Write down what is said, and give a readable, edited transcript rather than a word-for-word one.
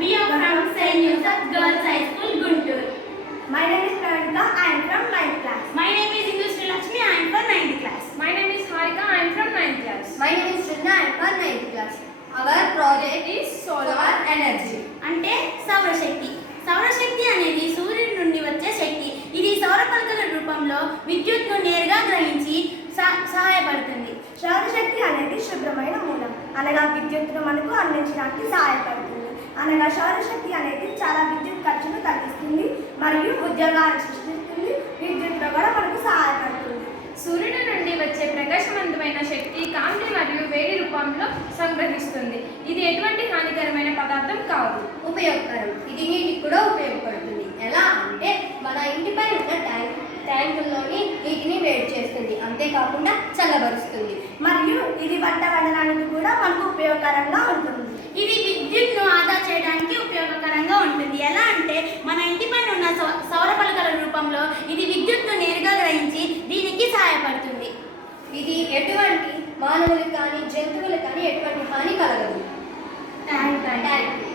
We are from St. Joseph Girls High School, Guntur. My name is Pranika. I am from 9th class. My name is Indu Sri Lakshmi. I am from 9th class. My name is Harika. I am from 9th class. My name is Srinna. I am from 9th class. Our project is solar energy. అంటే సౌరశక్తి. సౌరశక్తి అనేది సూర్యుడి నుండి వచ్చే శక్తి. ఇది సౌర పలకల రూపంలో విద్యుత్తును నేరుగా గ్రహించి సహాయపడుతుంది. సౌరశక్తి అనేది శుభ్రమైన మూలం అనగా విద్యుత్తును మనకు అందించడానికి సహాయపడుతుంది. అనగా సౌరశక్తి అనేది చాలా విద్యుత్ ఖర్చును తగ్గిస్తుంది మరియు ఉద్యోగాలను సృష్టిస్తుంది. విద్యుత్తులో కూడా మనకు సహాయపడుతుంది. సూర్యుడి నుండి వచ్చే ప్రకాశవంతమైన శక్తి కాంతి మరియు వేడి రూపంలో సంగ్రహిస్తుంది. ఇది ఎటువంటి హానికరమైన పదార్థం కాదు. ఉపయోగకరం. ఇది నీటికి కూడా ఉపయోగపడుతుంది. ఎలా అంటే మన ఇంటిపై ఉన్న ట్యాంకుల్లోని నీటిని వేడి చేస్తుంది, అంతేకాకుండా చల్లబరుస్తుంది. మరియు ఇది వంట వండడానికి కూడా మనకు ఉపయోగకరంగా ఉంటుంది. ఇది విద్యుత్ను ఆదా చేయడానికి ఉపయోగకరంగా ఉంటుంది. ఎలా అంటే మన ఇంటిపైన ఉన్న సౌర పలకల రూపంలో ఇది విద్యుత్ను నేరుగా గ్రహించి దీనికి సహాయపడుతుంది. ఇది ఎటువంటి మానవులకు కానీ జంతువులకు కానీ ఎటువంటి హాని కలగదు. Thank you.